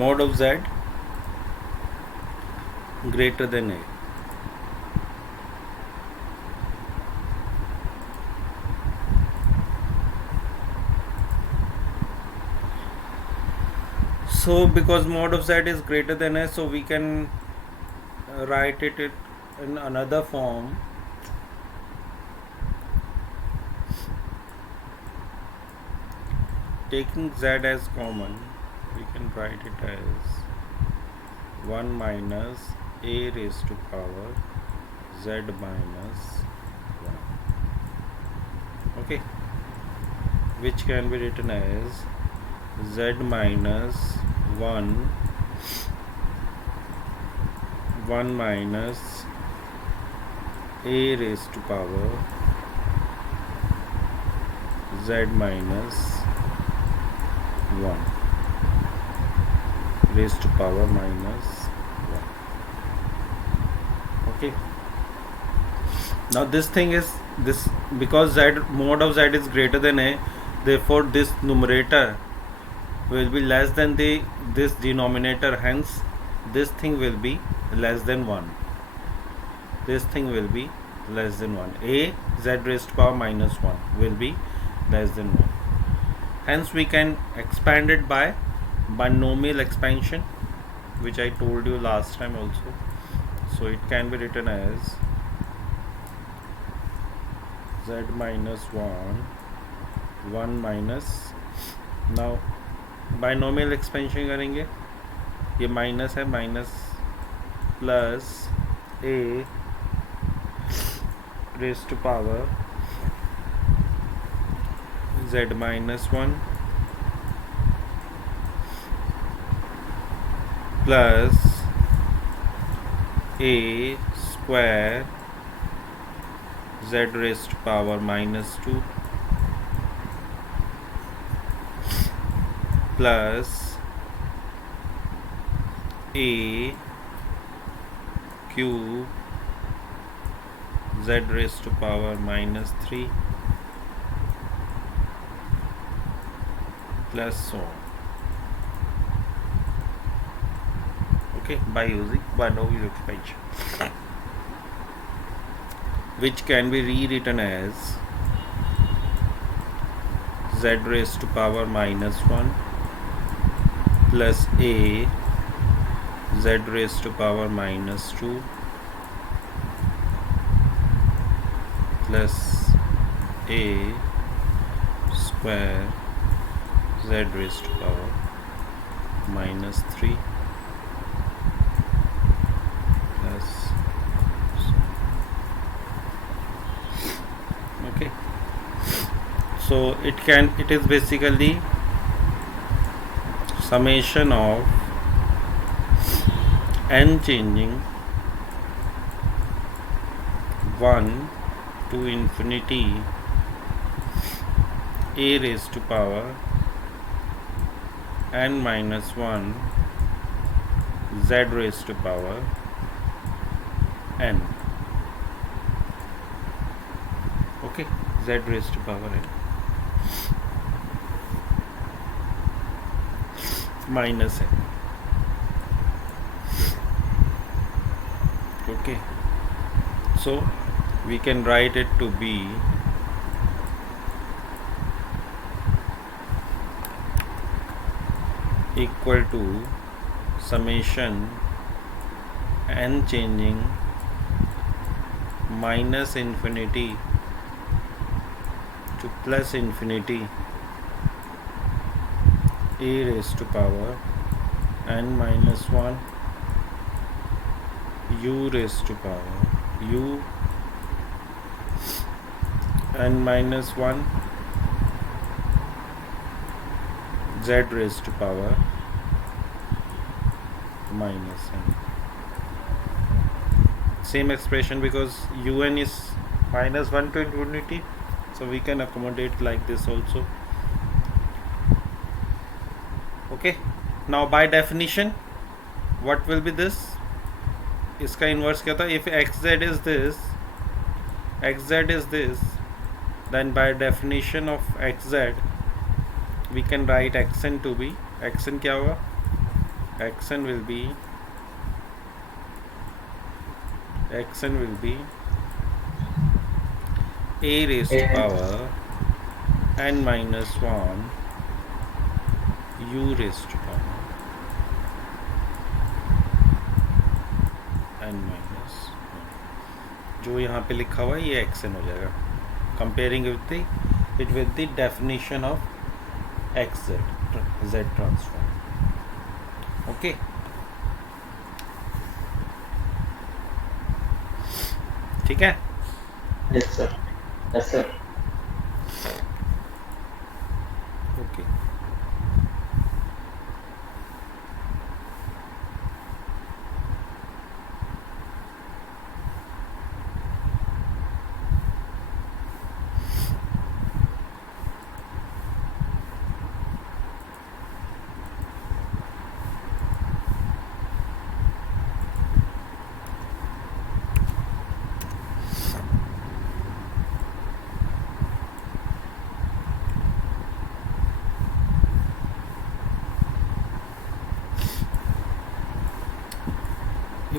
mod of z greater than a. So because mod of z is greater than a, so we can write it in another form. Taking z as common, we can write it as 1 minus a raised to power z minus 1. Okay, which can be written as z minus 1 minus a raised to power z minus 1 raised to power minus 1. Okay, now this thing is this, because z mod of z is greater than a, therefore this numerator will be less than this denominator, hence this thing will be less than 1. This thing will be less than 1. A z raised to power minus 1 will be less than 1. Hence we can expand it by binomial expansion, which I told you last time also. So it can be written as z minus 1 minus, now binomial expansion करेंगे, ये minus है, minus plus a raise to power z minus 1 plus a square z raised to power minus 2 plus a cube z raised to power minus 3 plus so on. Okay, by using binomial expansion, which can be rewritten as z raised to power minus 1 plus a z raised to power minus 2 plus a square z raised to power minus 3 plus, okay, so it is basically summation of n changing 1 to infinity a raised to power n minus 1 z raised to power n. Okay, z raised to power n minus n. Okay, so we can write it to be equal to summation n changing minus infinity to plus infinity a raised to power n minus 1 u raised to power u n minus 1 z raised to power minus n. Same expression, because un is minus 1 to infinity, so we can accommodate like this also. Okay, now by definition what will be this, इसका inverse क्या था, if xz is this, then by definition of xz we can write xn to be, xn क्या होगा, xn will be a raised to power n minus 1 u raised to power n minus 1. जो यहाँ पे लिखा हुआ है ये xn हो जाएगा, comparing it with the definition of xz z transform. Okay. ठीक है. Yes sir. Yes sir. Okay.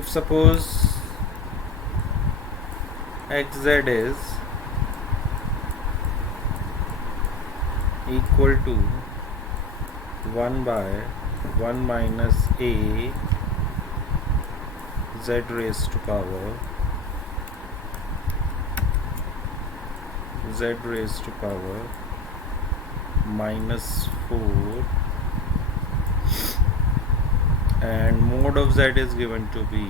If suppose xz is equal to 1 by 1 minus a z raised to power minus 4, and mod of z is given to be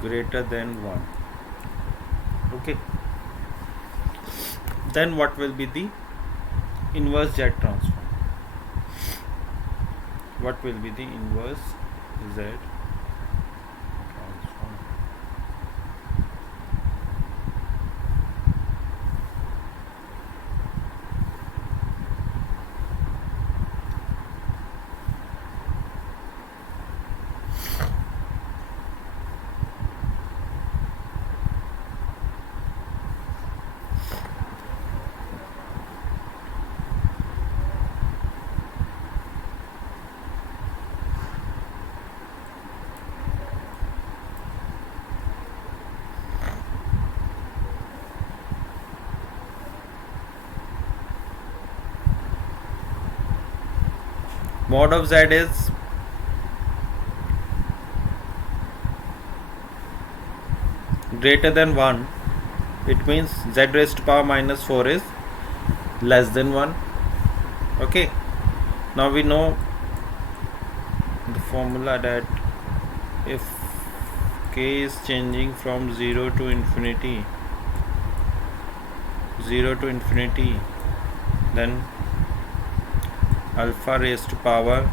greater than 1. Okay, then what will be the inverse z transform? What will be the inverse z transform? Mod of z is greater than 1. It means z raised to power minus 4 is less than 1. Okay, now we know the formula that if k is changing from 0 to infinity, then alpha raise to power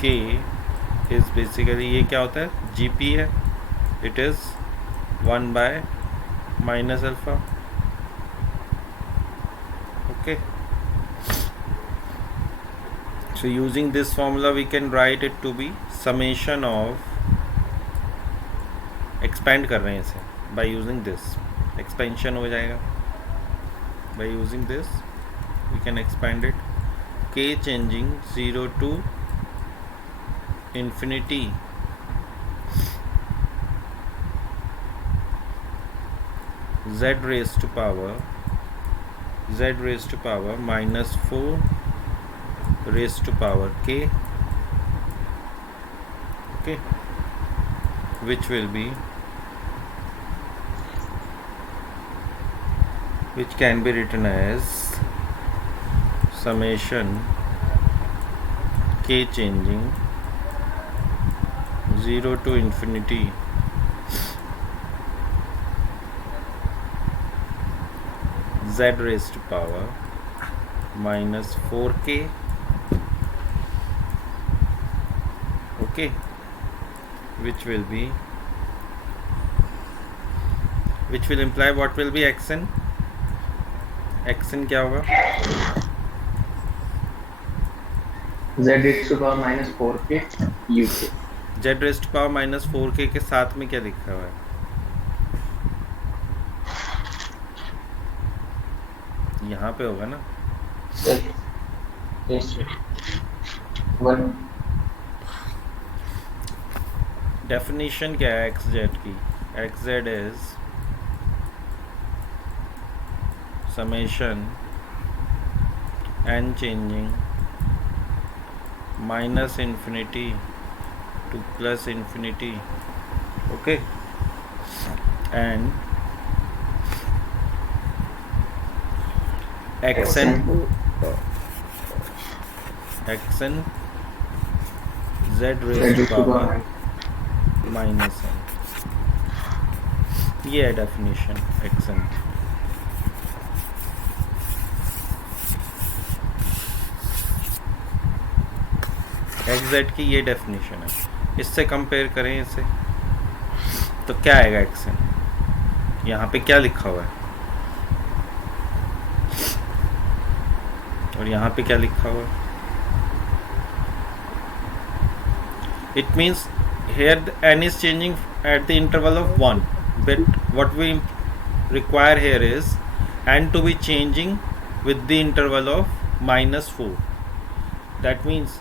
k is basically, ये क्या होता है, gp है, it is 1 by minus alpha. Okay, so using this formula we can write it to be summation of, expand कर रहे हैं इसे, by using this expansion हो जाएगा, by using this we can expand it, k changing 0 to infinity z raised to power minus 4 raised to power k. Okay, which can be written as summation k changing 0 to infinity z raised to power minus 4k. Okay, which will imply what will be xn. xn क्या होगा, z raised to power minus 4k uk. z raised to power minus 4k के साथ में क्या लिखा हुआ है, यहाँ पे होगा ना सर, yes sir. 1 डेफिनेशन क्या है एक्स जेड की? X z is summation n changing minus infinity to plus infinity, okay, and xn z raised to power minus n. ये है डेफिनेशन xn. xz की ये डेफिनेशन है. इससे कंपेयर करें इसे तो क्या आएगा xn? यहाँ पे क्या लिखा हुआ है और यहाँ पे क्या लिखा हुआ है? It means here n is changing at the interval of 1, but what we require here is n to be changing with the interval of -4. That means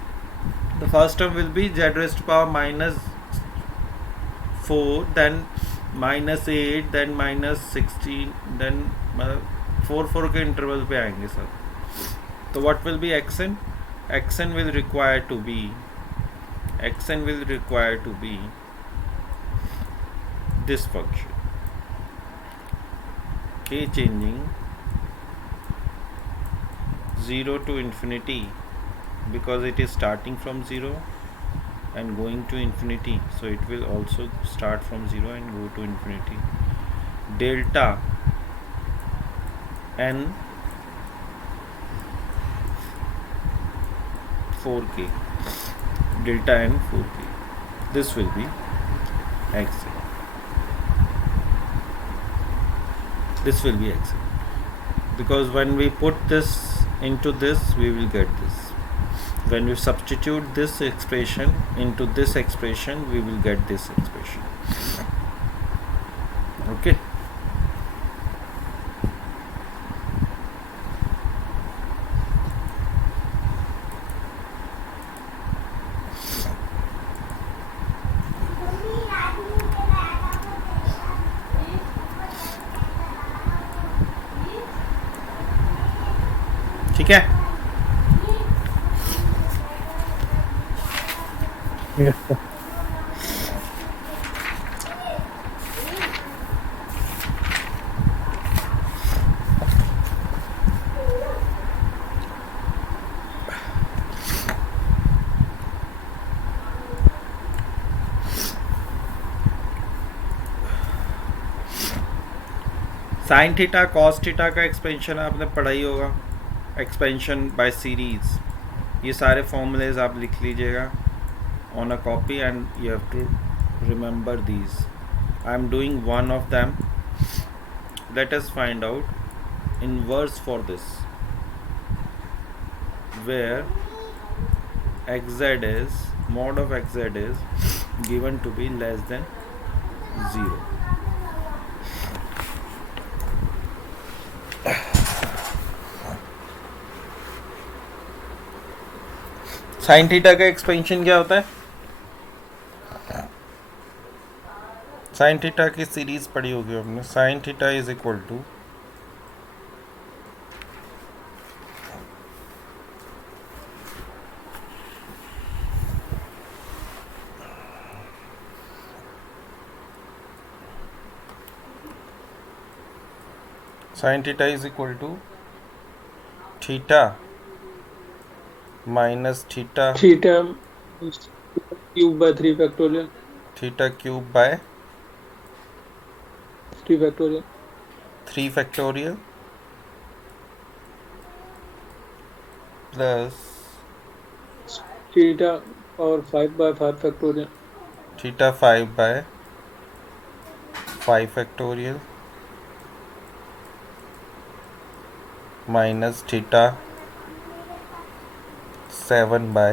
the first term will be z raised to power -4, then -8, then -16, then 4 के interval पे आएंगे सब. So what will be xn? xn will require to be this function k changing 0 to infinity, because it is starting from 0 and going to infinity, so it will also start from 0 and go to infinity. Delta n 4k, delta n 4k. This will be xn. This will be xn, because when we put this into this, we will get this. When we substitute this expression into this expression, we will get this expression. Okay. ठीक है. Yes, sir. Sine theta cos theta का expansion आपने पढ़ा ही होगा. Expansion bye series, ये सारे formulas आप लिख लीजिएगा on a copy and you have to remember these. I am doing one of them. Let us find out inverse for this, where xz is mod of xz is given to be less than 0. Sine theta का expansion क्या होता है? Sine theta की series पढ़ी होगी हमने. Sine theta is equal to theta minus theta Theta cube by 3 factorial. Theta cube by 3 factorial. 3 factorial plus Theta power 5 by 5 factorial. theta 5 by 5 factorial minus theta 7 by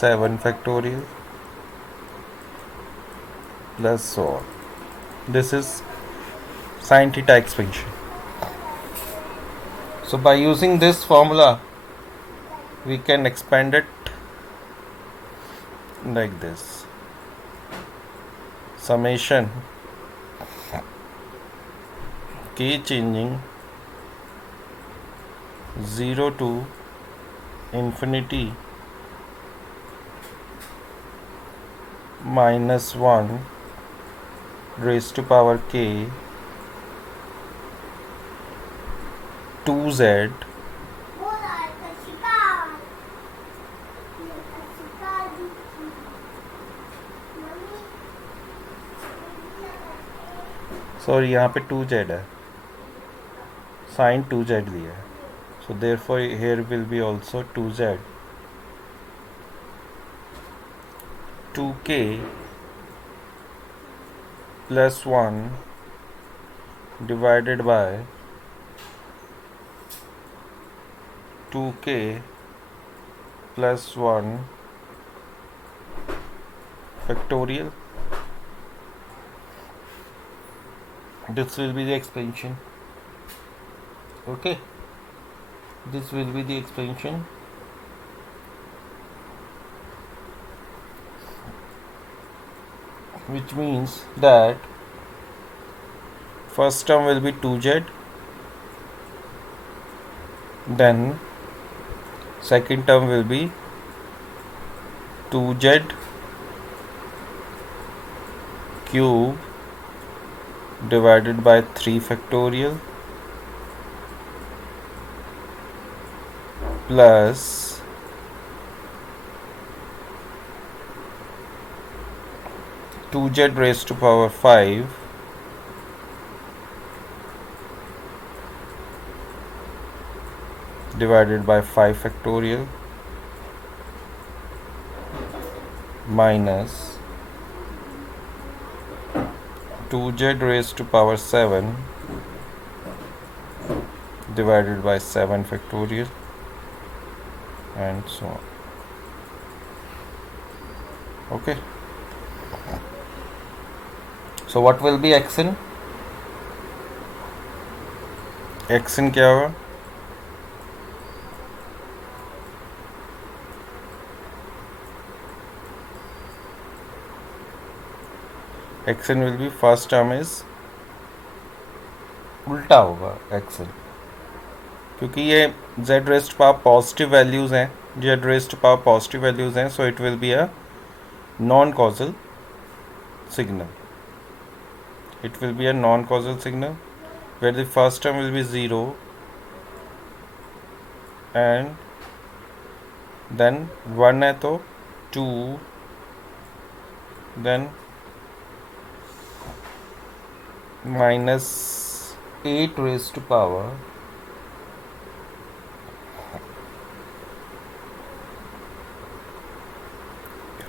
7 factorial plus so on. This is sin theta expansion. So by using this formula, we can expand it like this. summation k changing 0 to infinity minus 1 raised to power k 2z sorry यहाँ पे 2z है sin 2z लिया है so therefore here will be also 2z 2k plus 1 divided by 2k plus 1 factorial. This will be the expansion. Okay, this will be the expansion. Which means that first term will be 2z, then second term will be 2z cube divided by 3 factorial plus 2z raised to power 5 divided by 5 factorial minus 2z raised to power 7 divided by 7 factorial and so on. Okay, so what will be xn? xn क्या होगा? xn will be first term is उल्टा होगा xn क्योंकि ये z raised power positive values हैं z raised power positive values हैं so it will be a non causal signal. It will be a non causal signal where the first term will be 0 and then 1 है तो 2 then minus 8 raised to power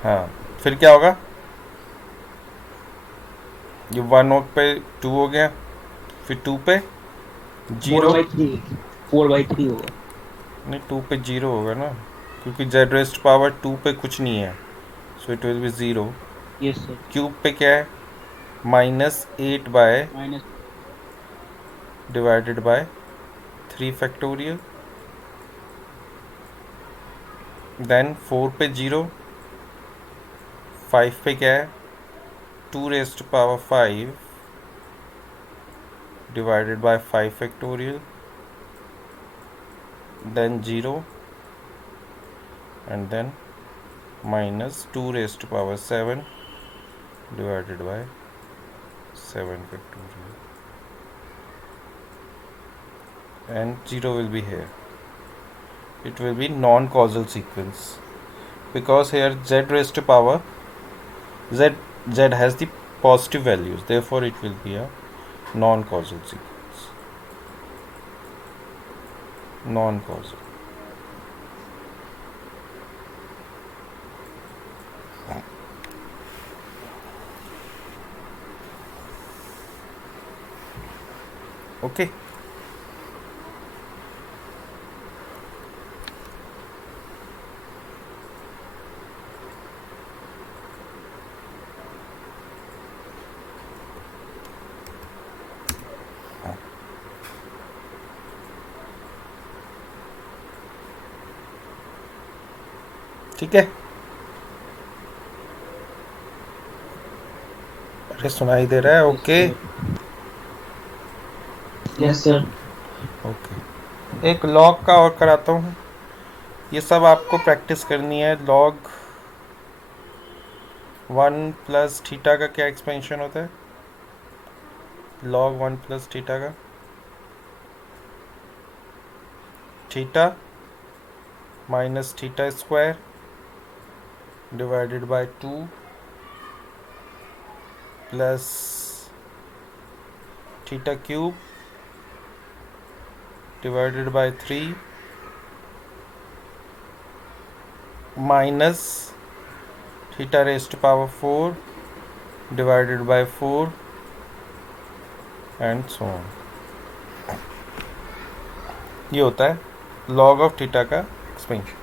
हाँ फिर क्या होगा ये 1 पे 2 हो गया फिर 2 पे 0 4/3 होगा नहीं 2 पे 0 होगा ना क्योंकि z raised पावर 2 पे कुछ नहीं है so it will be 0 yes sir cube पे क्या है minus 8 by minus divided by 3 factorial then 4 पे 0 5 पे क्या है 2 raised to power 5 divided by 5 factorial then 0 and then minus 2 raised to power 7 divided by 7 factorial and 0 will be here. It will be non-causal sequence because here z raised to power z has the positive values, therefore it will be a non-causal sequence. Non-causal. Okay. ठीक है ये सुनाई दे रहा है? Okay yes sir. Okay. एक log का और कराता हूँ। ये सब आपको प्रैक्टिस करनी है। लॉग 1 प्लस थीटा का क्या एक्सपेंशन होता है? लॉग 1 प्लस थीटा का theta minus theta square divided by 2 plus theta cube divided by 3 minus theta raised to power 4 divided by 4 and so on. ये होता है लॉग ऑफ थीटा का expansion.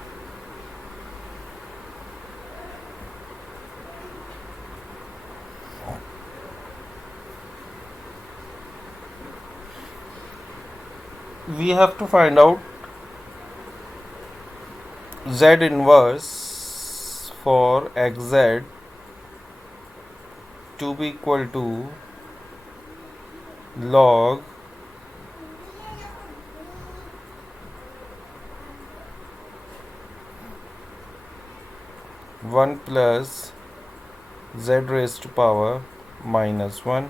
We have to find out z inverse for xz to be equal to log one plus z raised to power minus 1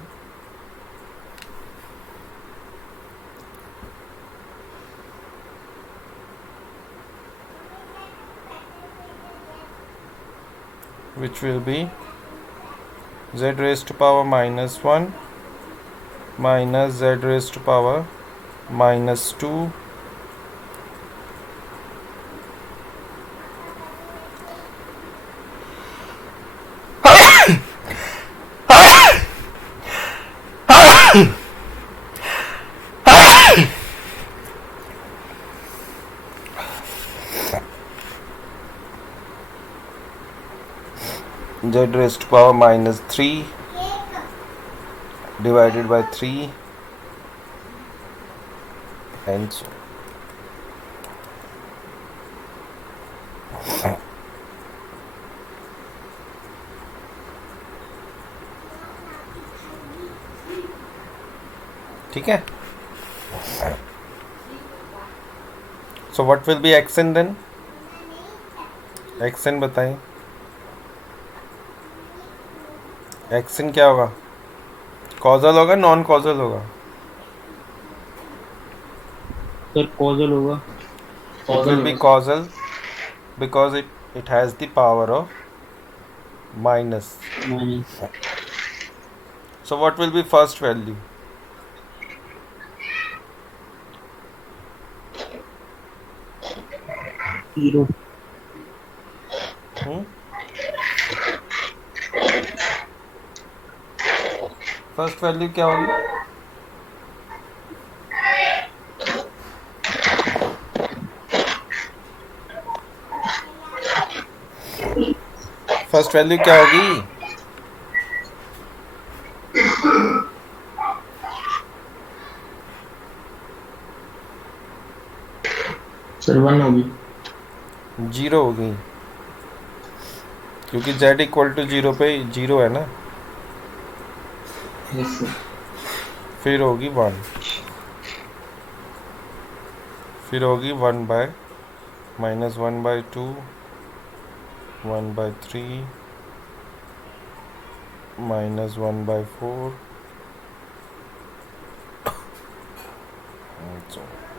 which will be z raised to power minus 1 minus z raised to power minus 2 z raised to power minus 3 divided by 3 and so ठीक है। So what will be xn then? xn बताएं। xn क्या होगा? Causal होगा non causal होगा? Sir causal होगा। It will be causal because it has the power of minus. So what will be first value? Zero. First value क्या होगी? First value क्या होगी? सर 1 होगी। 0 होगी क्योंकि z इक्वल टू 0 पे 0 है ना। Yes sir. फिर होगी 1, फिर होगी 1 बाय माइनस 1 बाय 2 1 बाय 3 माइनस 1 बाय 4 and so on.